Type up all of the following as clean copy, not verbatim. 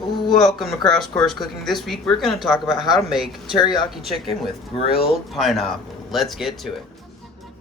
Welcome to Crash Course Cooking. This week we're going to talk about how to make teriyaki chicken with grilled pineapple. Let's get to it.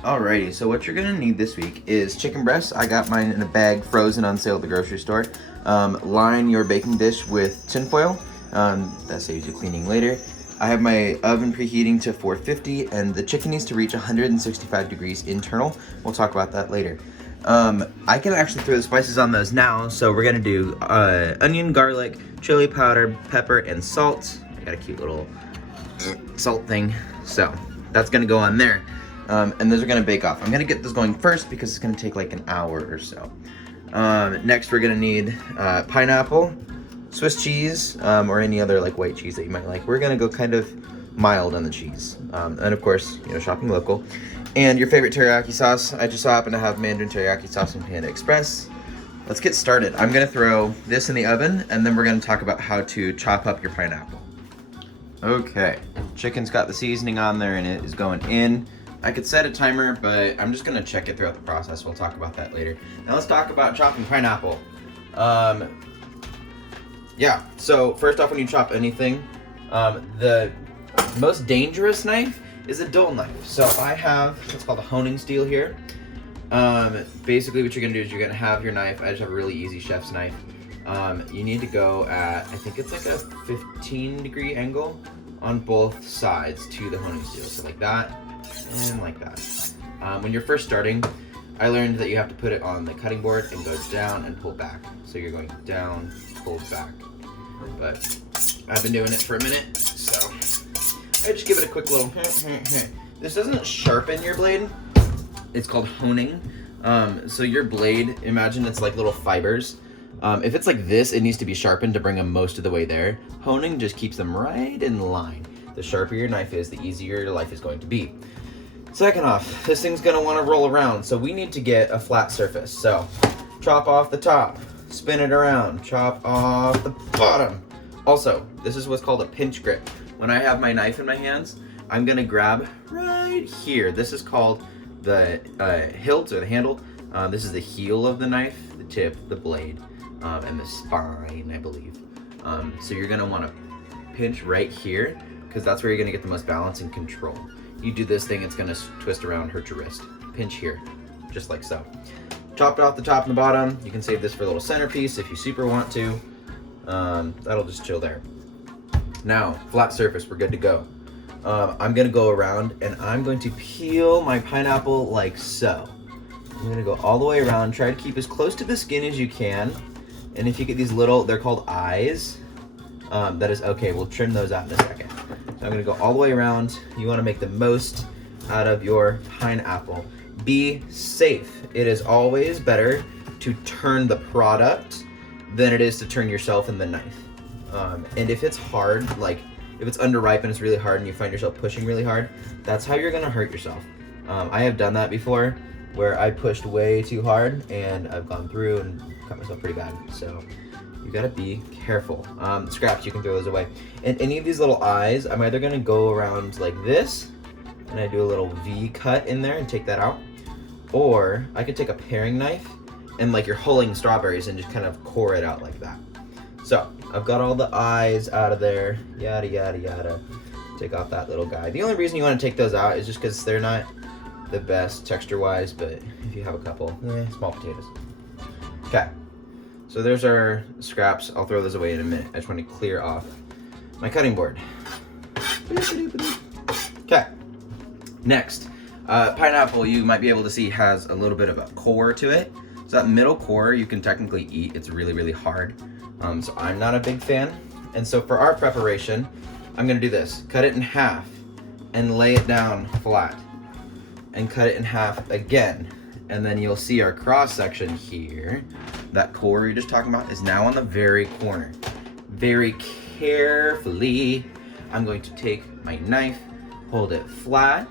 Alrighty, so what you're going to need this week is chicken breasts. I got mine in a bag, frozen on sale at the grocery store. Line your baking dish with tinfoil. That saves you cleaning later. I have my oven preheating to 450 and the chicken needs to reach 165 degrees internal. We'll talk about that later. I can actually throw the spices on those now, so we're gonna do onion, garlic, chili powder, pepper, and salt. I got a cute little salt thing, so that's gonna go on there. And those are gonna bake off. I'm gonna get this going first because it's gonna take like an hour or so. Next we're gonna need pineapple, Swiss cheese, or any other like white cheese that you might like. We're gonna go kind of mild on the cheese. And of course, shopping local. And your favorite teriyaki sauce. I just so happen to have Mandarin teriyaki sauce from Panda Express. Let's get started. I'm gonna throw this in the oven and then we're gonna talk about how to chop up your pineapple. Okay, chicken's got the seasoning on there and it is going in. I could set a timer, but I'm just gonna check it throughout the process. We'll talk about that later. Now let's talk about chopping pineapple. Yeah, so first off, when you chop anything, the most dangerous knife is a dull knife. So I have what's called a honing steel here. Basically what you're gonna do is you're gonna have your knife. I just have a really easy chef's knife. You need to go at, I think it's like a 15-degree angle on both sides to the honing steel. So like that and like that. When you're first starting, I learned that you have to put it on the cutting board and go down and pull back. So you're going down, pull back. But I've been doing it for a minute, so I just give it a quick little This doesn't sharpen your blade. It's called honing. So your blade, imagine it's like little fibers. If it's like this, it needs to be sharpened to bring them most of the way there. Honing just keeps them right in line. The sharper your knife is, the easier your life is going to be. Second off, this thing's gonna wanna roll around, so we need to get a flat surface. So chop off the top, spin it around, chop off the bottom. Also, this is what's called a pinch grip. When I have my knife in my hands, I'm gonna grab right here. This is called the hilt or the handle. This is the heel of the knife, the tip, the blade, and the spine, I believe. So you're gonna wanna pinch right here because that's where you're gonna get the most balance and control. You do this thing, it's gonna twist around, hurt your wrist. Pinch here, just like so. Chopped off the top and the bottom. You can save this for a little centerpiece if you super want to. That'll just chill there. Now, flat surface, we're good to go. I'm gonna go around and I'm going to peel my pineapple like so. I'm gonna go all the way around, try to keep as close to the skin as you can. And if you get these little, they're called eyes, that is okay, we'll trim those out in a second. So I'm gonna go all the way around. You wanna make the most out of your pineapple. Be safe. It is always better to turn the product than it is to turn yourself and the knife. And if it's hard, like if it's underripe and it's really hard and you find yourself pushing really hard, that's how you're gonna hurt yourself. I have done that before where I pushed way too hard and I've gone through and cut myself pretty bad. So you gotta be careful. Scraps, you can throw those away. And any of these little eyes, I'm either gonna go around like this and I do a little V cut in there and take that out. Or I could take a paring knife and like you're hulling strawberries and just kind of core it out like that. So I've got all the eyes out of there, yada yada yada. Take off that little guy. The only reason you want to take those out is just because they're not the best texture wise, but if you have a couple, small potatoes. Okay, so there's our scraps. I'll throw those away in a minute. I just want to clear off my cutting board. Okay, next. Pineapple, you might be able to see, has a little bit of a core to it. So that middle core you can technically eat. It's really, really hard. So I'm not a big fan. And so for our preparation, I'm gonna do this. Cut it in half and lay it down flat. And cut it in half again. And then you'll see our cross section here. That core you're just talking about is now on the very corner. Very carefully, I'm going to take my knife, hold it flat.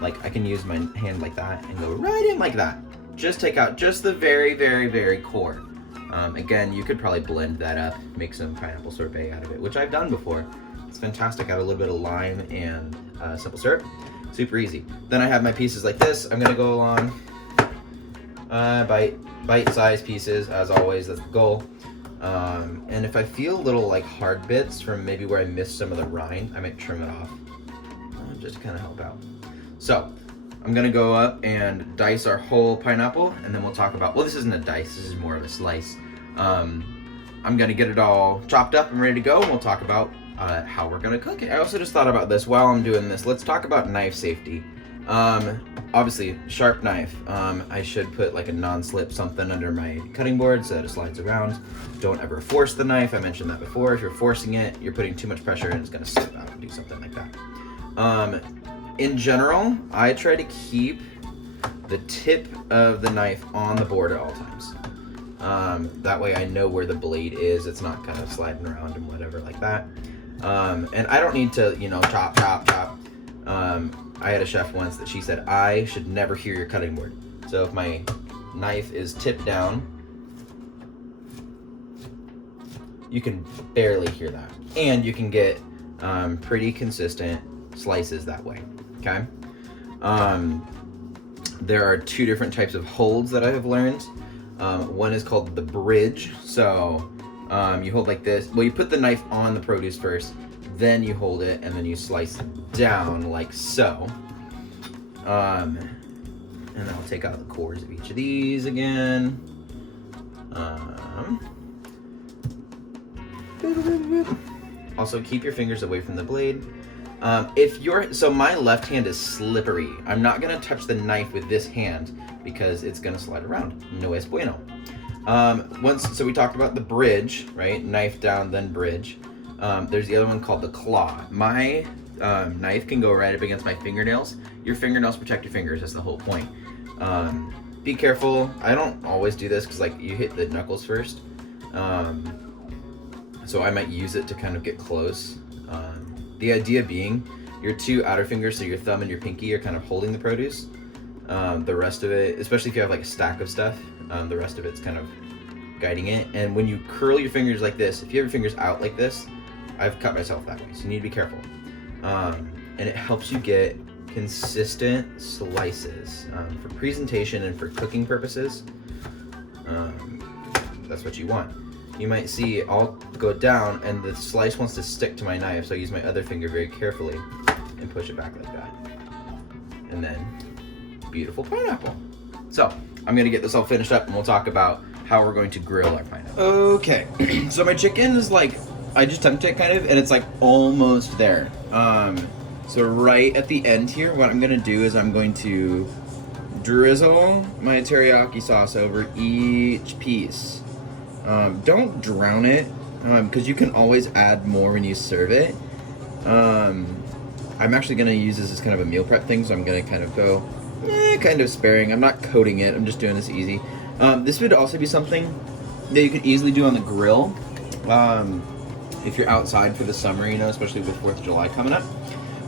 Like I can use my hand like that and go right in like that. Just take out just the very, very, very core. Again, you could probably blend that up, make some pineapple sorbet out of it, which I've done before. It's fantastic. I have a little bit of lime and simple syrup. Super easy. Then I have my pieces like this. I'm gonna go along bite-sized pieces, as always, that's the goal. And if I feel little like hard bits from maybe where I missed some of the rind, I might trim it off, just to kind of help out. So I'm gonna go up and dice our whole pineapple, and then we'll talk about, well, this isn't a dice, this is more of a slice. I'm gonna get it all chopped up and ready to go, and we'll talk about how we're gonna cook it. I also just thought about this while I'm doing this. Let's talk about knife safety. Obviously, sharp knife. I should put like a non-slip something under my cutting board so that it slides around. Don't ever force the knife. I mentioned that before. If you're forcing it, you're putting too much pressure and it's gonna slip out and do something like that. In general, I try to keep the tip of the knife on the board at all times. That way I know where the blade is. It's not kind of sliding around and whatever like that. And I don't need to, chop. I had a chef once that she said, I should never hear your cutting board. So if my knife is tipped down, you can barely hear that. And you can get pretty consistent slices that way, okay? There are two different types of holds that I have learned. One is called the bridge. So you hold like this. Well, you put the knife on the produce first, then you hold it, and then you slice down like so. And then I'll take out the cores of each of these again. Also, keep your fingers away from the blade. So my left hand is slippery. I'm not gonna touch the knife with this hand because it's gonna slide around. No es bueno. So we talked about the bridge, right? Knife down, then bridge. There's the other one called the claw. My knife can go right up against my fingernails. Your fingernails protect your fingers, that's the whole point. Be careful. I don't always do this because you hit the knuckles first. So I might use it to kind of get close. The idea being your two outer fingers, so your thumb and your pinky, are kind of holding the produce. The rest of it, especially if you have like a stack of stuff, the rest of it's kind of guiding it. And when you curl your fingers like this, if you have your fingers out like this, I've cut myself that way, so you need to be careful. And it helps you get consistent slices. For presentation and for cooking purposes, that's what you want. You might see I'll go down and the slice wants to stick to my knife, so I use my other finger very carefully and push it back like that. And then, beautiful pineapple. So, I'm gonna get this all finished up and we'll talk about how we're going to grill our pineapple. Okay, so my chicken is I just temped it kind of, and it's almost there. So right at the end here, what I'm gonna do is I'm going to drizzle my teriyaki sauce over each piece. Don't drown it, because you can always add more when you serve it. I'm actually gonna use this as kind of a meal prep thing, so I'm gonna kind of go kind of sparing. I'm not coating it, I'm just doing this easy. This would also be something that you could easily do on the grill. If you're outside for the summer, especially with 4th of July coming up.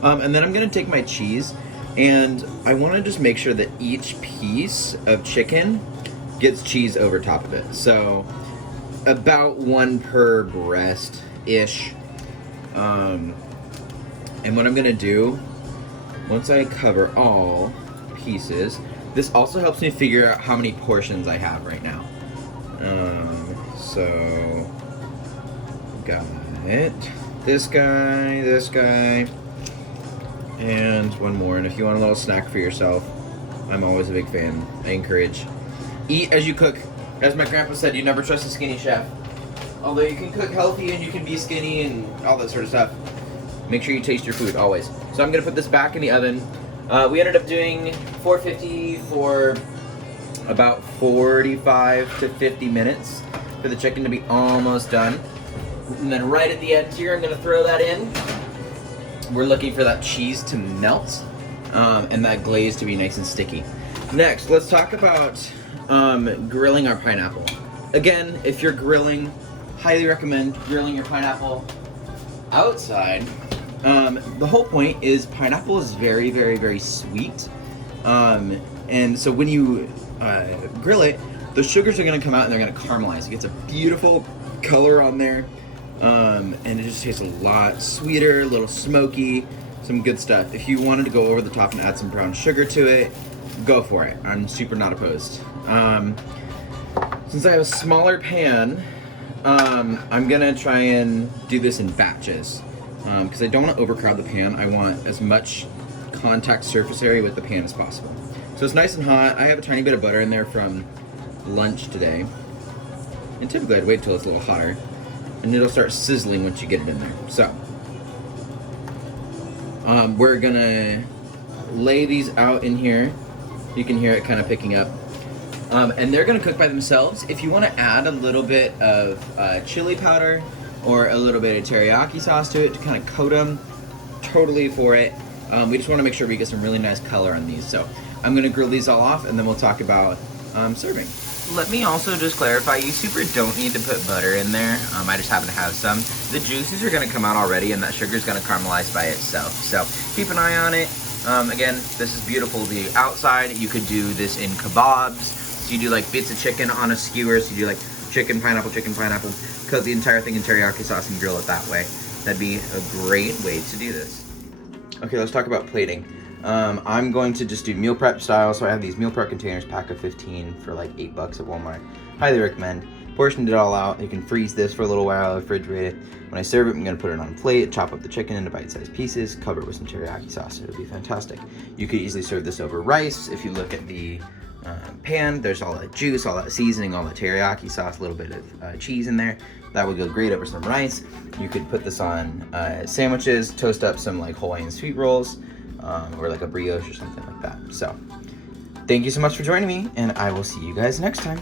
And then I'm gonna take my cheese, and I wanna just make sure that each piece of chicken gets cheese over top of it. So about 1 per breast-ish. And what I'm gonna do, once I cover all pieces, this also helps me figure out how many portions I have right now. So got it. This guy, and one more. And if you want a little snack for yourself, I'm always a big fan. I encourage. Eat as you cook. As my grandpa said, you never trust a skinny chef. Although you can cook healthy and you can be skinny and all that sort of stuff, make sure you taste your food always. So I'm gonna put this back in the oven. We ended up doing 450 for about 45 to 50 minutes for the chicken to be almost done. And then right at the end here, I'm gonna throw that in. We're looking for that cheese to melt and that glaze to be nice and sticky. Next, let's talk about grilling our pineapple. Again, if you're grilling, highly recommend grilling your pineapple outside. The whole point is pineapple is very, very, very sweet. And so when you grill it, the sugars are gonna come out and they're gonna caramelize. It gets a beautiful color on there. And it just tastes a lot sweeter, a little smoky, some good stuff. If you wanted to go over the top and add some brown sugar to it, go for it. I'm super not opposed. Since I have a smaller pan, I'm gonna try and do this in batches because I don't want to overcrowd the pan. I want as much contact surface area with the pan as possible. So it's nice and hot. I have a tiny bit of butter in there from lunch today. And typically I'd wait till it's a little hotter. And it'll start sizzling once you get it in there. So, we're gonna lay these out in here. You can hear it kind of picking up. And they're gonna cook by themselves. If you wanna add a little bit of chili powder or a little bit of teriyaki sauce to it to kind of coat them, totally for it. We just wanna make sure we get some really nice color on these. So I'm gonna grill these all off and then we'll talk about serving. Let me also just clarify, you super don't need to put butter in there. I just happen to have some. The juices are gonna come out already and that sugar's gonna caramelize by itself. So keep an eye on it. Again, this is beautiful. The outside, you could do this in kebabs. So you do like bits of chicken on a skewer. So you do like chicken, pineapple, coat the entire thing in teriyaki sauce and grill it that way. That'd be a great way to do this. Okay, let's talk about plating. I'm going to just do meal prep style. So I have these meal prep containers, pack of 15 for like $8 at Walmart. Highly recommend. Portioned it all out. You can freeze this for a little while, refrigerate it. When I serve it, I'm gonna put it on a plate, chop up the chicken into bite-sized pieces, cover it with some teriyaki sauce. It'll be fantastic. You could easily serve this over rice. If you look at the pan, there's all that juice, all that seasoning, all that teriyaki sauce, a little bit of cheese in there. That would go great over some rice. You could put this on sandwiches, toast up some like Hawaiian sweet rolls, or like a brioche or something like that. So, thank you so much for joining me, and I will see you guys next time.